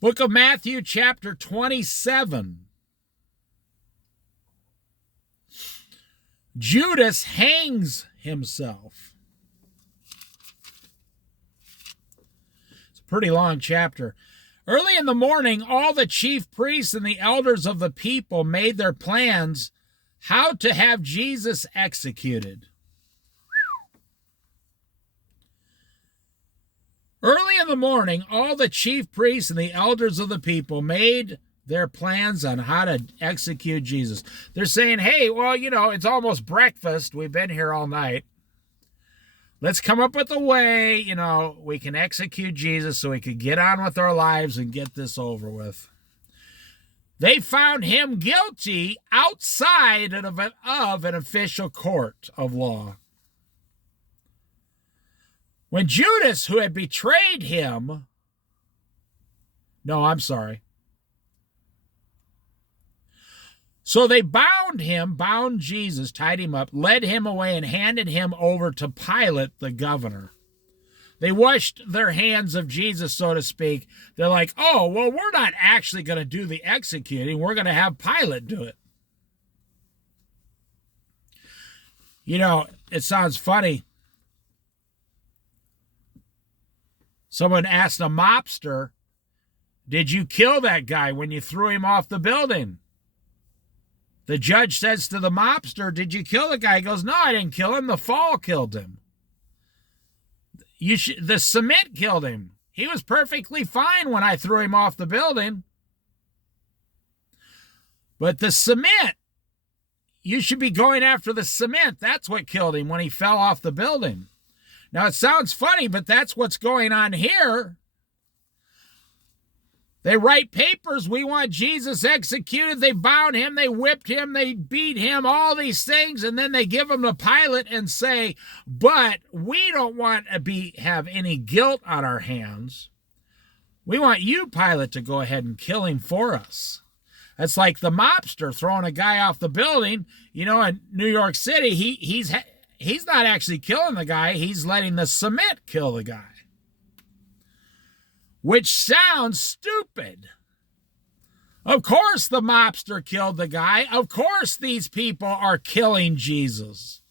Book of Matthew, chapter 27. Judas hangs himself. It's a pretty long chapter. Early in the morning, all the chief priests and the elders of the people made their plans how to have Jesus executed. Early in the morning, all the chief priests and the elders of the people made their plans on how to execute Jesus. They're saying, hey, well, it's almost breakfast. We've been here all night. Let's come up with a way, we can execute Jesus so we could get on with our lives and get this over with. They found him guilty outside of an official court of law. When Judas, who had betrayed him, So they bound Jesus, tied him up, led him away, and handed him over to Pilate, the governor. They washed their hands of Jesus, so to speak. They're like, oh, well, we're not actually going to do the executing. We're going to have Pilate do it. It sounds funny. Someone asked a mobster, did you kill that guy when you threw him off the building? The judge says to the mobster, did you kill the guy? He goes, no, I didn't kill him. The fall killed him. The cement killed him. He was perfectly fine when I threw him off the building. But the cement, you should be going after the cement. That's what killed him when he fell off the building. Now, it sounds funny, but that's what's going on here. They write papers, we want Jesus executed. They bound him, they whipped him, they beat him, all these things, and then they give him to Pilate and say, but we don't want to have any guilt on our hands. We want you, Pilate, to go ahead and kill him for us. That's like the mobster throwing a guy off the building. In New York City, he's not actually killing the guy. He's letting the cement kill the guy. Which sounds stupid. Of course the mobster killed the guy. Of course these people are killing Jesus.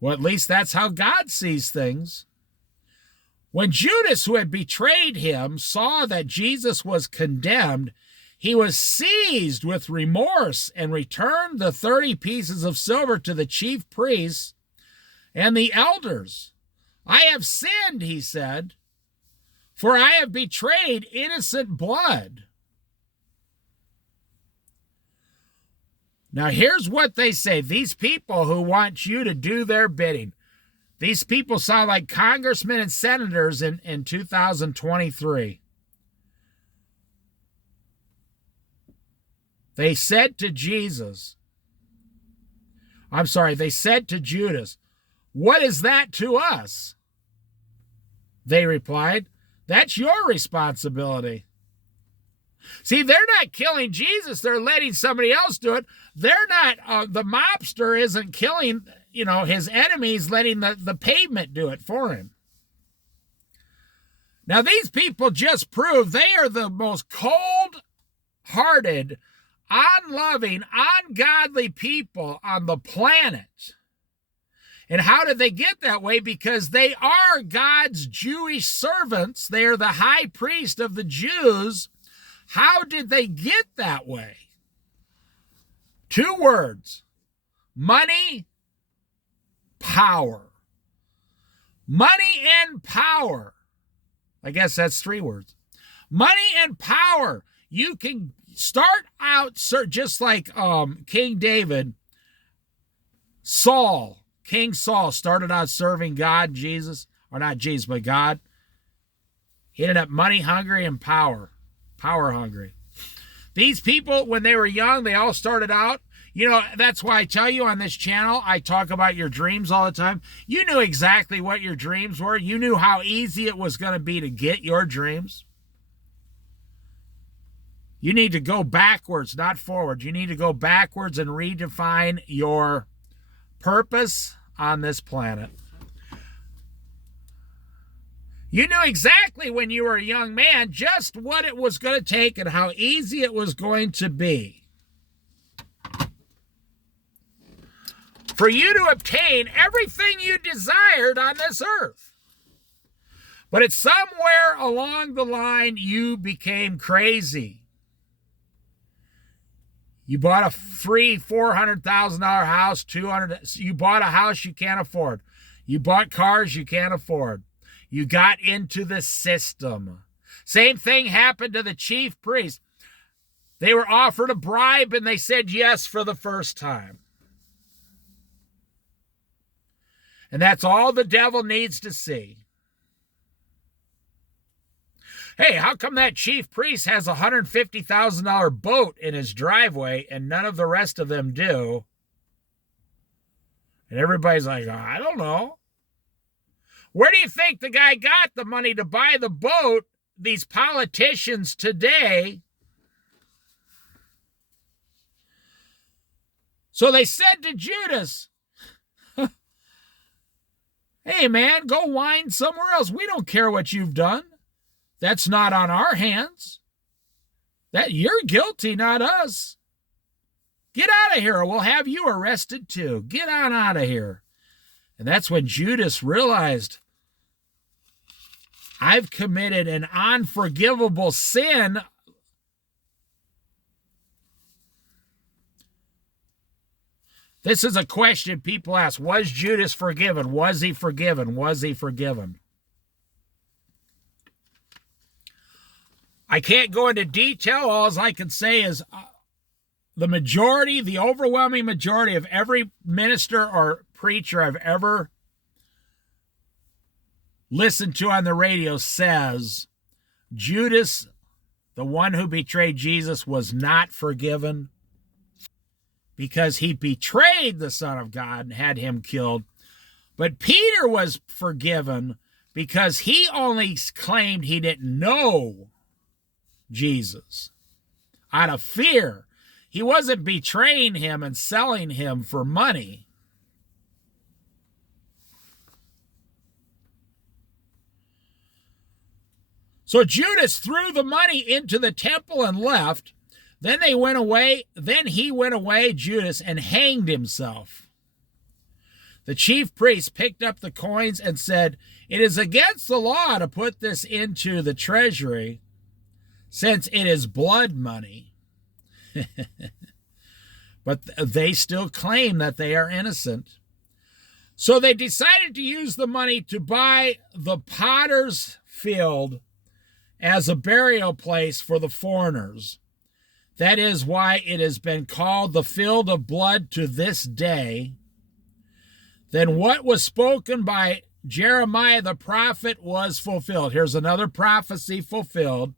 Well, at least that's how God sees things. When Judas, who had betrayed him, saw that Jesus was condemned, he was seized with remorse and returned the 30 pieces of silver to the chief priests and the elders. I have sinned, he said, for I have betrayed innocent blood. Now, here's what they say. These people who want you to do their bidding, these people sound like congressmen and senators in 2023. They said to Judas, what is that to us? They replied, that's your responsibility. See, they're not killing Jesus. They're letting somebody else do it. They're not, the mobster isn't killing, his enemies, letting the pavement do it for him. Now, these people just prove they are the most cold-hearted, unloving, ungodly people on the planet. And how did they get that way? Because they are God's Jewish servants. They are the high priest of the Jews. How did they get that way? 2 words: money, power. Money and power. I guess that's 3 words. Money and power. You can start out just like King David, King Saul started out serving God, Jesus, or not Jesus, but God. He ended up money hungry and power hungry. These people, when they were young, they all started out. That's why I tell you on this channel, I talk about your dreams all the time. You knew exactly what your dreams were. You knew how easy it was going to be to get your dreams. You need to go backwards, not forward. You need to go backwards and redefine your purpose on this planet. You knew exactly when you were a young man just what it was going to take and how easy it was going to be for you to obtain everything you desired on this earth. But it's somewhere along the line you became crazy. You bought a $400,000 house, you bought a house you can't afford. You bought cars you can't afford. You got into the system. Same thing happened to the chief priest. They were offered a bribe and they said yes for the first time. And that's all the devil needs to see. Hey, how come that chief priest has a $150,000 boat in his driveway and none of the rest of them do? And everybody's like, I don't know. Where do you think the guy got the money to buy the boat? These politicians today. So they said to Judas, hey man, go whine somewhere else. We don't care what you've done. That's not on our hands. That you're guilty, not us. Get out of here or we'll have you arrested too. Get on out of here. And that's when Judas realized, I've committed an unforgivable sin. This is a question people ask. Was Judas forgiven? Was he forgiven? Was he forgiven? I can't go into detail. All I can say is the overwhelming majority of every minister or preacher I've ever listened to on the radio says Judas, the one who betrayed Jesus, was not forgiven because he betrayed the Son of God and had him killed. But Peter was forgiven because he only claimed he didn't know Jesus out of fear. He wasn't betraying him and selling him for money. So Judas threw the money into the temple and left. Then he went away, Judas, and hanged himself. The chief priest picked up the coins and said, it is against the law to put this into the treasury, since it is blood money. But they still claim that they are innocent. So they decided to use the money to buy the potter's field as a burial place for the foreigners. That is why it has been called the field of blood to this day. Then what was spoken by Jeremiah the prophet was fulfilled. Here's another prophecy fulfilled.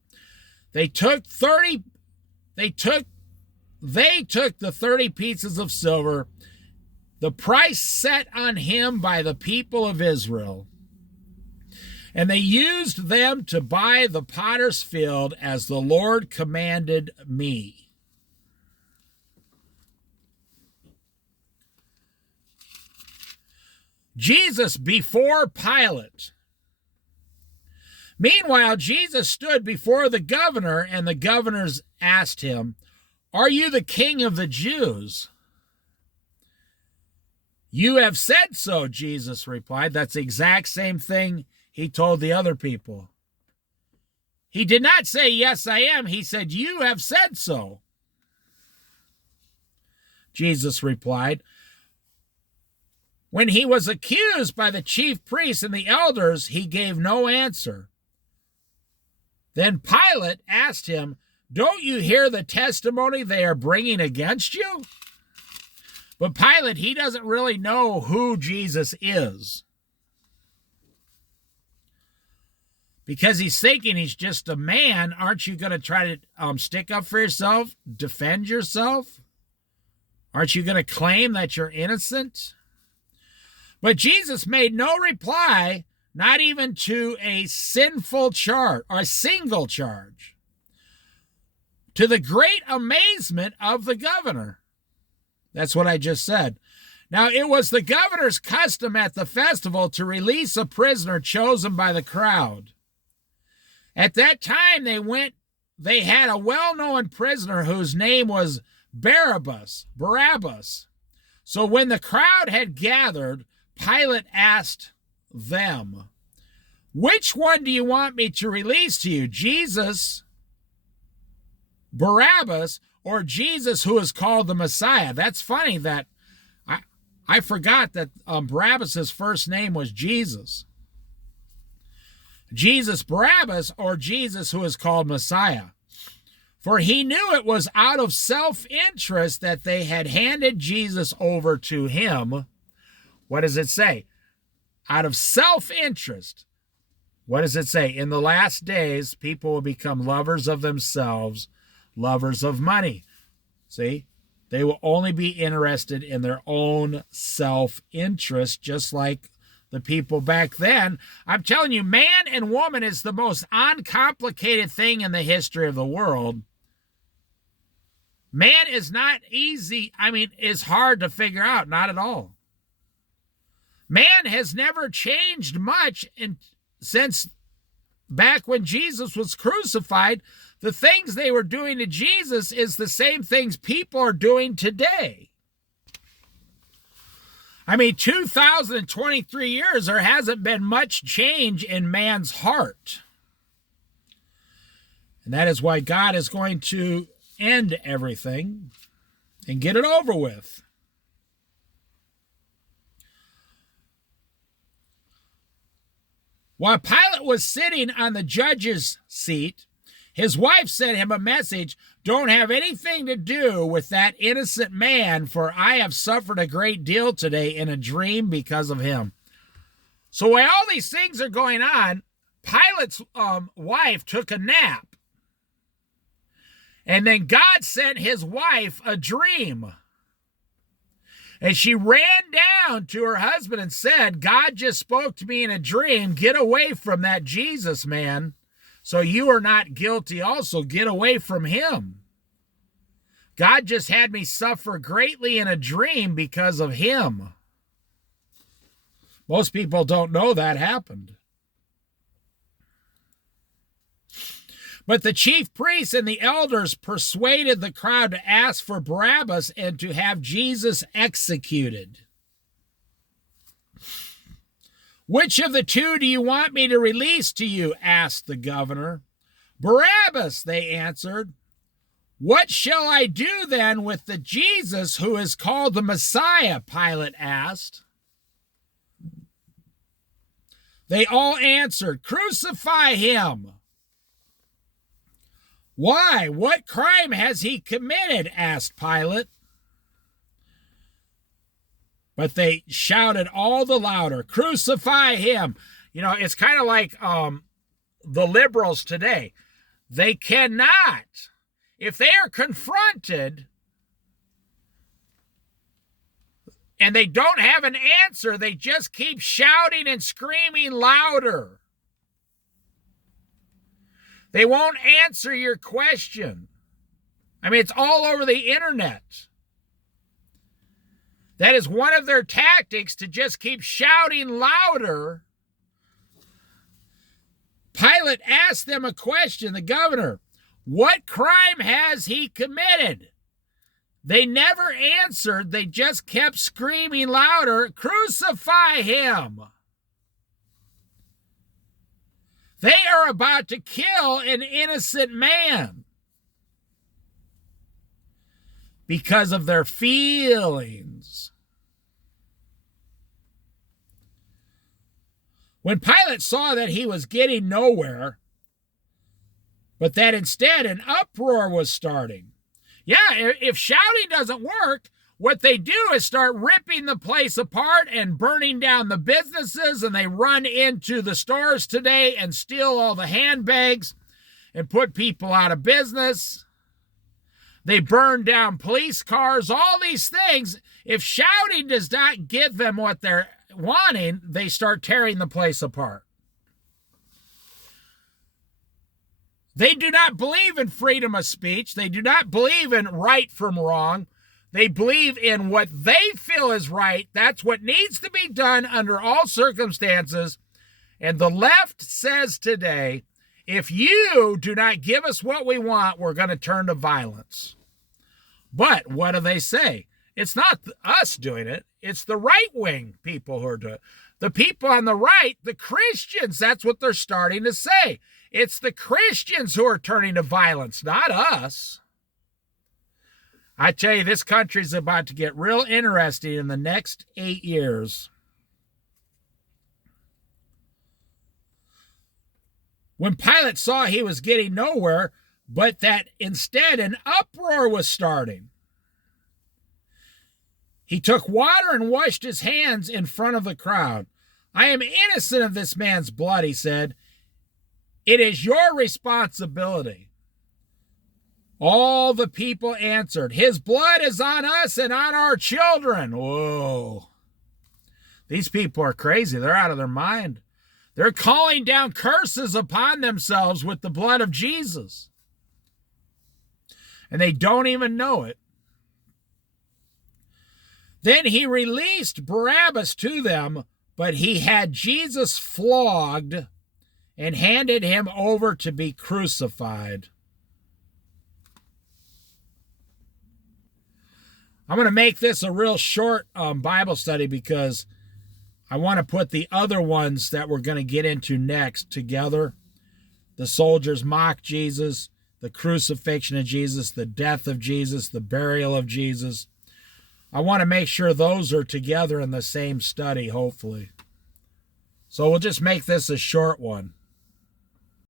They took the 30 pieces of silver, the price set on him by the people of Israel, and they used them to buy the potter's field as the Lord commanded me. Jesus before Pilate. Meanwhile, Jesus stood before the governor, and the governors asked him, are you the king of the Jews? You have said so, Jesus replied. That's the exact same thing he told the other people. He did not say, yes, I am. He said, you have said so. Jesus replied. When he was accused by the chief priests and the elders, he gave no answer. Then Pilate asked him, don't you hear the testimony they are bringing against you? But Pilate, he doesn't really know who Jesus is, because he's thinking he's just a man. Aren't you going to try to stick up for yourself, defend yourself? Aren't you going to claim that you're innocent? But Jesus made no reply, not even to a sinful charge or a single charge, to the great amazement of the governor. That's what I just said. Now, it was the governor's custom at the festival to release a prisoner chosen by the crowd. At that time, they had a well-known prisoner whose name was Barabbas. So when the crowd had gathered, Pilate asked them, "Which one do you want me to release to you, Jesus, Barabbas, or Jesus who is called the Messiah?" That's funny that I forgot that Barabbas' first name was Jesus. Jesus Barabbas or Jesus who is called Messiah. For he knew it was out of self-interest that they had handed Jesus over to him. What does it say? Out of self-interest. What does it say? In the last days, people will become lovers of themselves, lovers of money. See? They will only be interested in their own self-interest, just like the people back then. I'm telling you, man and woman is the most uncomplicated thing in the history of the world. Man is not easy. Is hard to figure out. Not at all. Man has never changed much since back when Jesus was crucified. The things they were doing to Jesus is the same things people are doing today. 2023 years, there hasn't been much change in man's heart. And that is why God is going to end everything and get it over with. While Pilate was sitting on the judge's seat, his wife sent him a message, "Don't have anything to do with that innocent man, for I have suffered a great deal today in a dream because of him." So while all these things are going on, Pilate's wife took a nap. And then God sent his wife a dream. And she ran down to her husband and said, "God just spoke to me in a dream. Get away from that Jesus man. So you are not guilty also. Get away from him. God just had me suffer greatly in a dream because of him." Most people don't know that happened. But the chief priests and the elders persuaded the crowd to ask for Barabbas and to have Jesus executed. "Which of the two do you want me to release to you?" asked the governor. "Barabbas," they answered. "What shall I do then with the Jesus who is called the Messiah?" Pilate asked. They all answered, "Crucify him." "Why? What crime has he committed?" asked Pilate. But they shouted all the louder, "Crucify him." It's kind of like the liberals today. They cannot, if they are confronted and they don't have an answer, they just keep shouting and screaming louder. They won't answer your question. It's all over the internet. That is one of their tactics, to just keep shouting louder. Pilate asked them a question, the governor. "What crime has he committed?" They never answered. They just kept screaming louder, "Crucify him." They are about to kill an innocent man because of their feelings. When Pilate saw that he was getting nowhere, but that instead an uproar was starting. If shouting doesn't work, what they do is start ripping the place apart and burning down the businesses, and they run into the stores today and steal all the handbags and put people out of business. They burn down police cars, all these things. If shouting does not give them what they're wanting, they start tearing the place apart. They do not believe in freedom of speech. They do not believe in right from wrong. They believe in what they feel is right. That's what needs to be done under all circumstances. And the left says today, if you do not give us what we want, we're going to turn to violence. But what do they say? It's not us doing it. It's the right-wing people who are doing it. The people on the right, the Christians, that's what they're starting to say. It's the Christians who are turning to violence, not us. I tell you, this country's about to get real interesting in the next 8 years. When Pilate saw he was getting nowhere, but that instead an uproar was starting, he took water and washed his hands in front of the crowd. I am innocent of this man's blood, he said. It is your responsibility. All the people answered, his blood is on us and on our children. Whoa. These people are crazy. They're out of their mind. They're calling down curses upon themselves with the blood of Jesus. And they don't even know it. Then he released Barabbas to them, but he had Jesus flogged and handed him over to be crucified. I'm going to make this a real short Bible study because I want to put the other ones that we're going to get into next together. The soldiers mock Jesus, the crucifixion of Jesus, the death of Jesus, the burial of Jesus. I want to make sure those are together in the same study, hopefully. So we'll just make this a short one.